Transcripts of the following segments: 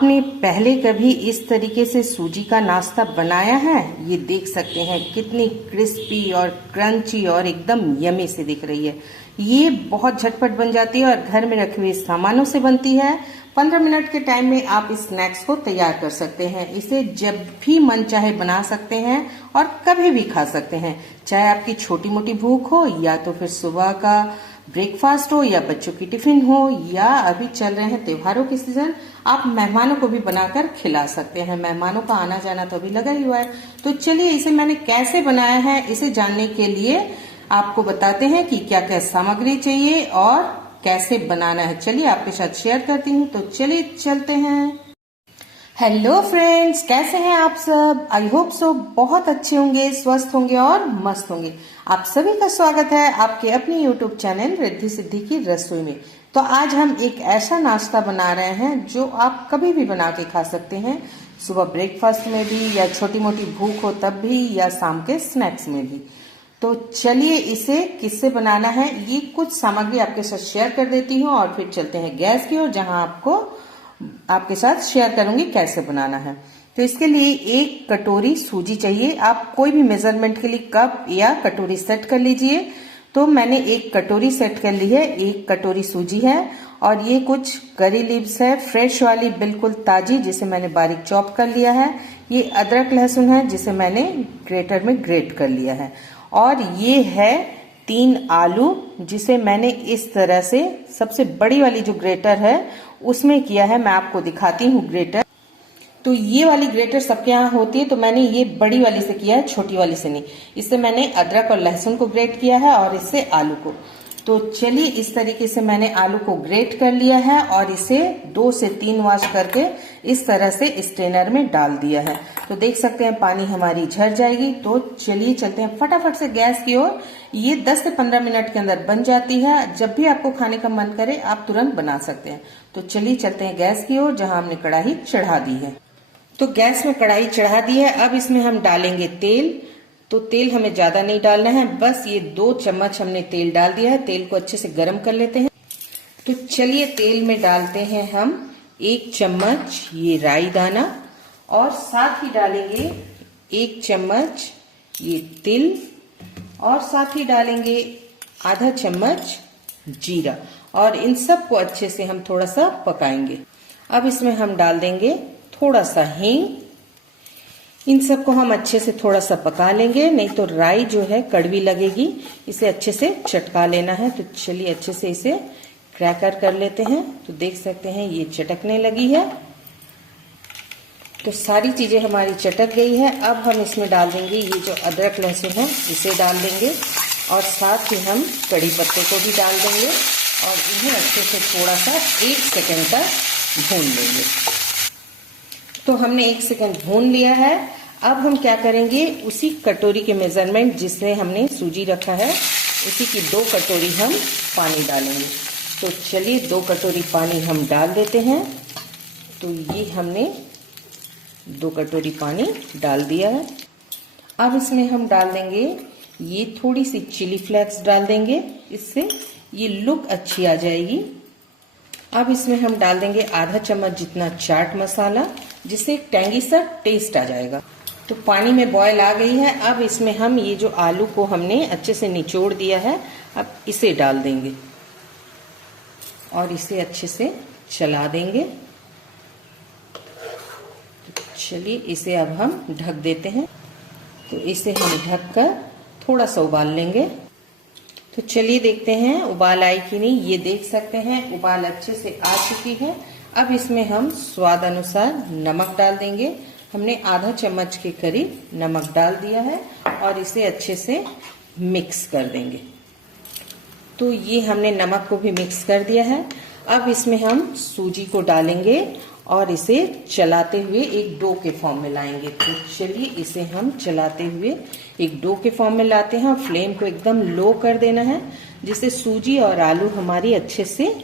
आपने पहले कभी इस तरीके से सूजी का नाश्ता बनाया है? ये देख सकते हैं कितनी क्रिस्पी और क्रंची और एकदम यमी से दिख रही है। ये बहुत झटपट बन जाती है और घर में रखे हुए सामानों से बनती है। 15 मिनट के टाइम में आप इस स्नैक्स को तैयार कर सकते हैं। इसे जब भी मन चाहे बना सकते हैं और कभी भी खा सकते हैं, चाहे आपकी छोटी मोटी भूख हो या तो फिर सुबह का ब्रेकफास्ट हो या बच्चों की टिफिन हो या अभी चल रहे हैं त्योहारों के सीजन, आप मेहमानों को भी बनाकर खिला सकते हैं। मेहमानों का आना जाना तो अभी लगा ही हुआ है। तो चलिए इसे मैंने कैसे बनाया है, इसे जानने के लिए आपको बताते हैं कि क्या क्या सामग्री चाहिए और कैसे बनाना है। चलिए आपके साथ शेयर करती हूँ। तो चलिए चलते हैं। हेलो फ्रेंड्स, कैसे हैं आप सब? आई होप सो बहुत अच्छे होंगे, स्वस्थ होंगे और मस्त होंगे। आप सभी का स्वागत है आपके अपने यूट्यूब चैनल रिद्धि सिद्धि की रसोई में। तो आज हम एक ऐसा नाश्ता बना रहे हैं जो आप कभी भी बना के खा सकते हैं, सुबह ब्रेकफास्ट में भी या छोटी मोटी भूख हो तब भी या शाम के स्नैक्स में भी। तो चलिए इसे किससे बनाना है ये कुछ सामग्री आपके साथ शेयर कर देती हूँ और फिर चलते हैं गैस की ओर, जहां आपके साथ शेयर करूंगी कैसे बनाना है। तो इसके लिए 1 कटोरी सूजी चाहिए। आप कोई भी मेजरमेंट के लिए कप या कटोरी सेट कर लीजिए। तो मैंने 1 कटोरी सेट कर ली है। 1 कटोरी सूजी है और ये कुछ करी लीव्स है, फ्रेश वाली बिल्कुल ताजी, जिसे मैंने बारीक चॉप कर लिया है। ये अदरक लहसुन है जिसे मैंने ग्रेटर में ग्रेट कर लिया है। और ये है 3 आलू, जिसे मैंने इस तरह से सबसे बड़ी वाली जो ग्रेटर है उसमें किया है। मैं आपको दिखाती हूँ ग्रेटर। तो ये वाली ग्रेटर सबके यहाँ होती है, तो मैंने ये बड़ी वाली से किया है, छोटी वाली से नहीं। इससे मैंने अदरक और लहसुन को ग्रेट किया है और इससे आलू को। तो चलिए इस तरीके से मैंने आलू को ग्रेट कर लिया है और इसे 2 से 3 वॉश करके इस तरह से स्ट्रेनर में डाल दिया है। तो देख सकते हैं पानी हमारी झड़ जाएगी। तो चलिए चलते हैं फटाफट से गैस की ओर। ये 10 से 15 मिनट के अंदर बन जाती है। जब भी आपको खाने का मन करे आप तुरंत बना सकते हैं। तो चलिए चलते हैं गैस की ओर, जहां हमने कढ़ाई चढ़ा दी है। तो गैस में कढ़ाई चढ़ा दी है। अब इसमें हम डालेंगे तेल। तो तेल हमें ज्यादा नहीं डालना है, बस ये 2 चम्मच हमने तेल डाल दिया है। तेल को अच्छे से गर्म कर लेते हैं। तो चलिए तेल में डालते हैं हम 1 चम्मच ये राई दाना और साथ ही डालेंगे 1 चम्मच ये तिल और साथ ही डालेंगे आधा चम्मच जीरा और इन सबको अच्छे से हम थोड़ा सा पकाएंगे। अब इसमें हम डाल देंगे थोड़ा सा हींग। इन सबको हम अच्छे से थोड़ा सा पका लेंगे, नहीं तो राई जो है कड़वी लगेगी। इसे अच्छे से चटका लेना है। तो चलिए अच्छे से इसे क्रैकर कर लेते हैं। तो देख सकते हैं ये चटकने लगी है। तो सारी चीजें हमारी चटक गई है। अब हम इसमें डाल देंगे ये जो अदरक लहसुन है, इसे डाल देंगे और साथ ही हम कड़ी पत्ते को भी डाल देंगे और इन्हें अच्छे से थोड़ा सा 1 सेकंड तक भून लेंगे। तो हमने 1 सेकंड भून लिया है। अब हम क्या करेंगे, उसी कटोरी के मेजरमेंट जिसमें हमने सूजी रखा है, उसी की 2 कटोरी हम पानी डालेंगे। तो चलिए 2 कटोरी पानी हम डाल देते हैं। तो ये हमने 2 कटोरी पानी डाल दिया है। अब इसमें हम डाल देंगे ये थोड़ी सी चिली फ्लेक्स डाल देंगे, इससे ये लुक अच्छी आ जाएगी। अब इसमें हम डाल देंगे आधा चम्मच जितना चाट मसाला, जिससे एक टैंगी सा टेस्ट आ जाएगा। तो पानी में बॉयल आ गई है। अब इसमें हम ये जो आलू को हमने अच्छे से निचोड़ दिया है, अब इसे डाल देंगे और इसे अच्छे से चला देंगे। तो चलिए इसे अब हम ढक देते हैं। तो इसे हम ढककर थोड़ा सा उबाल लेंगे। तो चलिए देखते हैं उबाल आई कि नहीं। ये देख सकते हैं उबाल अच्छे से आ चुकी है। अब इसमें हम स्वाद अनुसार नमक डाल देंगे। हमने आधा चम्मच के करीब नमक डाल दिया है और इसे अच्छे से मिक्स कर देंगे। तो ये हमने नमक को भी मिक्स कर दिया है। अब इसमें हम सूजी को डालेंगे और इसे चलाते हुए एक डो के फॉर्म में लाएंगे। तो चलिए इसे हम चलाते हुए एक डो के फॉर्म में लाते हैं। फ्लेम को एकदम लो कर देना है, जिससे सूजी और आलू हमारी अच्छे से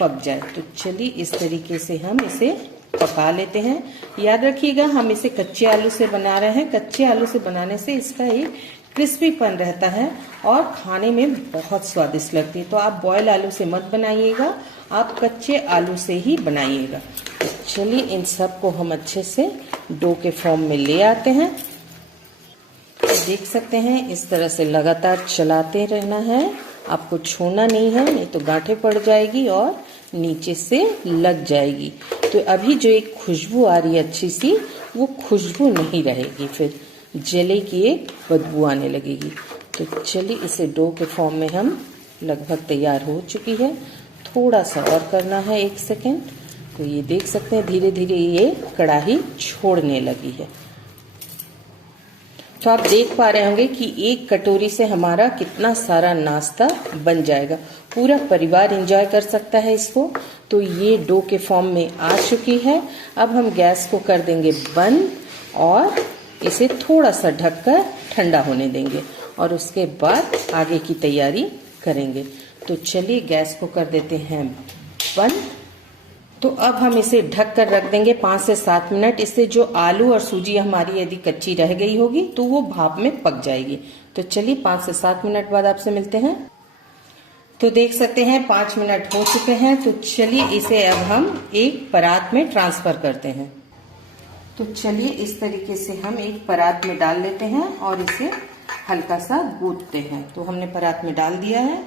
पक जाए। तो चलिए इस तरीके से हम इसे पका लेते हैं। याद रखिएगा हम इसे कच्चे आलू से बना रहे हैं। कच्चे आलू से बनाने से इसका एक क्रिस्पीपन रहता है और खाने में बहुत स्वादिष्ट लगती है। तो आप बॉयल आलू से मत बनाइएगा आप कच्चे आलू से ही बनाइएगा। तो चलिए इन सब को हम अच्छे से डो के फॉर्म में ले आते हैं। तो देख सकते हैं इस तरह से लगातार चलाते रहना है, आपको छोड़ना नहीं है, नहीं तो गांठें पड़ जाएगी और नीचे से लग जाएगी। तो अभी जो एक खुशबू आ रही है अच्छी सी, वो खुशबू नहीं रहेगी, फिर जले की एक बदबू आने लगेगी। तो चलिए इसे डो के फॉर्म में हम लगभग तैयार हो चुकी है। थोड़ा सा और करना है 1 सेकेंड। तो ये देख सकते हैं धीरे धीरे ये कढ़ाई छोड़ने लगी है। तो आप देख पा रहे होंगे कि 1 कटोरी से हमारा कितना सारा नाश्ता बन जाएगा, पूरा परिवार एंजॉय कर सकता है इसको। तो ये डो के फॉर्म में आ चुकी है। अब हम गैस को कर देंगे बंद और इसे थोड़ा सा ढककर ठंडा होने देंगे और उसके बाद आगे की तैयारी करेंगे। तो चलिए गैस को कर देते हैं बंद। तो अब हम इसे ढक कर रख देंगे 5 से 7 मिनट। इससे जो आलू और सूजी हमारी यदि कच्ची रह गई होगी तो वो भाप में पक जाएगी। तो चलिए 5 से 7 मिनट बाद आपसे मिलते हैं। तो देख सकते हैं 5 मिनट हो चुके हैं। तो चलिए इसे अब हम एक परात में ट्रांसफर करते हैं। तो चलिए इस तरीके से हम एक परात में डाल लेते हैं और इसे हल्का सा गूंथते हैं। तो हमने परात में डाल दिया है।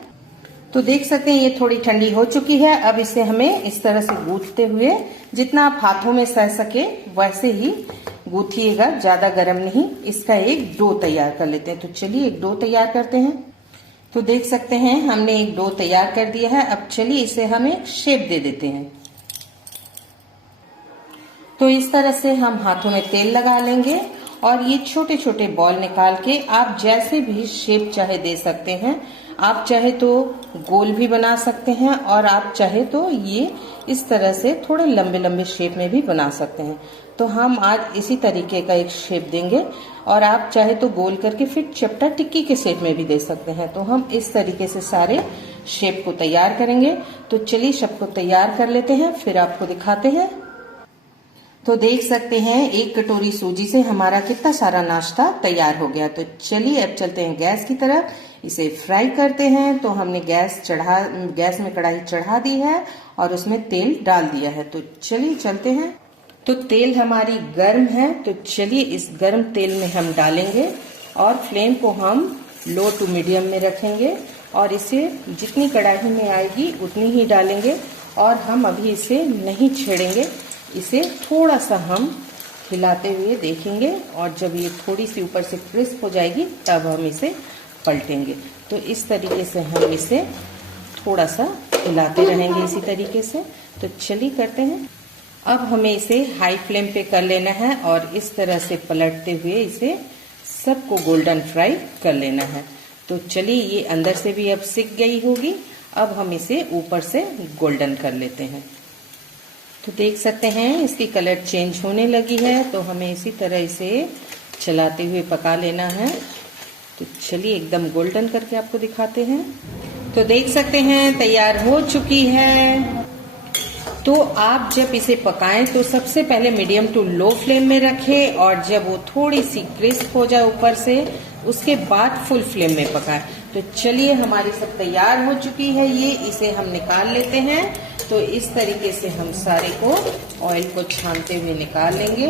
तो देख सकते हैं ये थोड़ी ठंडी हो चुकी है। अब इसे हमें इस तरह से गूंथते हुए जितना आप हाथों में सह सके वैसे ही गूंथिएगा, ज्यादा गर्म नहीं। इसका एक डो तैयार कर लेते हैं। तो चलिए एक डो तैयार करते हैं। तो देख सकते हैं हमने एक डो तैयार कर दिया है। अब चलिए इसे हम एक शेप दे देते हैं। तो इस तरह से हम हाथों में तेल लगा लेंगे और ये छोटे छोटे बॉल निकाल के आप जैसे भी शेप चाहे दे सकते हैं। आप चाहे तो गोल भी बना सकते हैं और आप चाहे तो ये इस तरह से थोड़े लंबे लंबे शेप में भी बना सकते हैं। तो हम आज इसी तरीके का एक शेप देंगे और आप चाहे तो गोल करके फिर चपटा टिक्की के शेप में भी दे सकते हैं। तो हम इस तरीके से सारे शेप को तैयार करेंगे। तो चलिए सबको तैयार कर लेते हैं, फिर आपको दिखाते हैं। तो देख सकते हैं 1 कटोरी सूजी से हमारा कितना सारा नाश्ता तैयार हो गया। तो चलिए अब चलते हैं गैस की तरफ, इसे फ्राई करते हैं। तो हमने गैस में कढ़ाई चढ़ा दी है और उसमें तेल डाल दिया है। तो चलिए चलते हैं। तो तेल हमारी गर्म है। तो चलिए इस गर्म तेल में हम डालेंगे और फ्लेम को हम लो टू मीडियम में रखेंगे और इसे जितनी कढ़ाई में आएगी उतनी ही डालेंगे और हम अभी इसे नहीं छेड़ेंगे। इसे थोड़ा सा हम हिलाते हुए देखेंगे और जब ये थोड़ी सी ऊपर से क्रिस्प हो जाएगी तब हम इसे पलटेंगे। तो इस तरीके से हम इसे थोड़ा सा हिलाते रहेंगे इसी तरीके से। तो चलिए करते हैं। अब हमें इसे हाई फ्लेम पे कर लेना है और इस तरह से पलटते हुए इसे सबको गोल्डन फ्राई कर लेना है। तो चलिए ये अंदर से भी अब सिक गई होगी। अब हम इसे ऊपर से गोल्डन कर लेते हैं। तो देख सकते हैं इसकी कलर चेंज होने लगी है। तो हमें इसी तरह इसे चलाते हुए पका लेना है। तो चलिए एकदम गोल्डन करके आपको दिखाते हैं। तो देख सकते हैं तैयार हो चुकी है। तो आप जब इसे पकाएं तो सबसे पहले मीडियम टू लो फ्लेम में रखें और जब वो थोड़ी सी क्रिस्प हो जाए ऊपर से उसके बाद फुल फ्लेम में पकाएं। तो चलिए हमारी सब तैयार हो चुकी है ये, इसे हम निकाल लेते हैं। तो इस तरीके से हम सारे को ऑयल को छानते हुए निकाल लेंगे।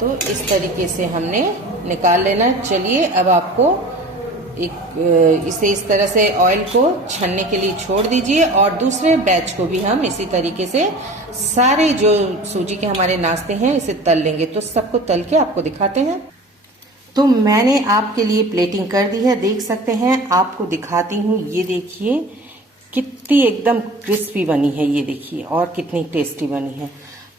तो इस तरीके से हमने निकाल लेना। चलिए अब आपको इसे इस तरह से ऑयल को छनने के लिए छोड़ दीजिए और दूसरे बैच को भी हम इसी तरीके से सारे जो सूजी के हमारे नाश्ते हैं इसे तल लेंगे। तो सबको तल के आपको दिखाते हैं। तो मैंने आपके लिए प्लेटिंग कर दी है, देख सकते हैं। आपको दिखाती हूँ, ये देखिए कितनी एकदम क्रिस्पी बनी है, ये देखिए, और कितनी टेस्टी बनी है।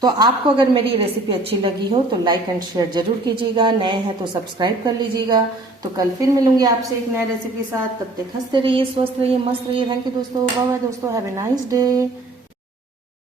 तो आपको अगर मेरी रेसिपी अच्छी लगी हो तो लाइक एंड शेयर जरूर कीजिएगा। नए हैं तो सब्सक्राइब कर लीजिएगा। तो कल फिर मिलूंगी आपसे एक नए रेसिपी के साथ। तब तक हंसते रहिए, स्वस्थ रहिए, मस्त रहिए। थैंक यू दोस्तों, बाय बाय दोस्तों, हैव ए नाइस डे।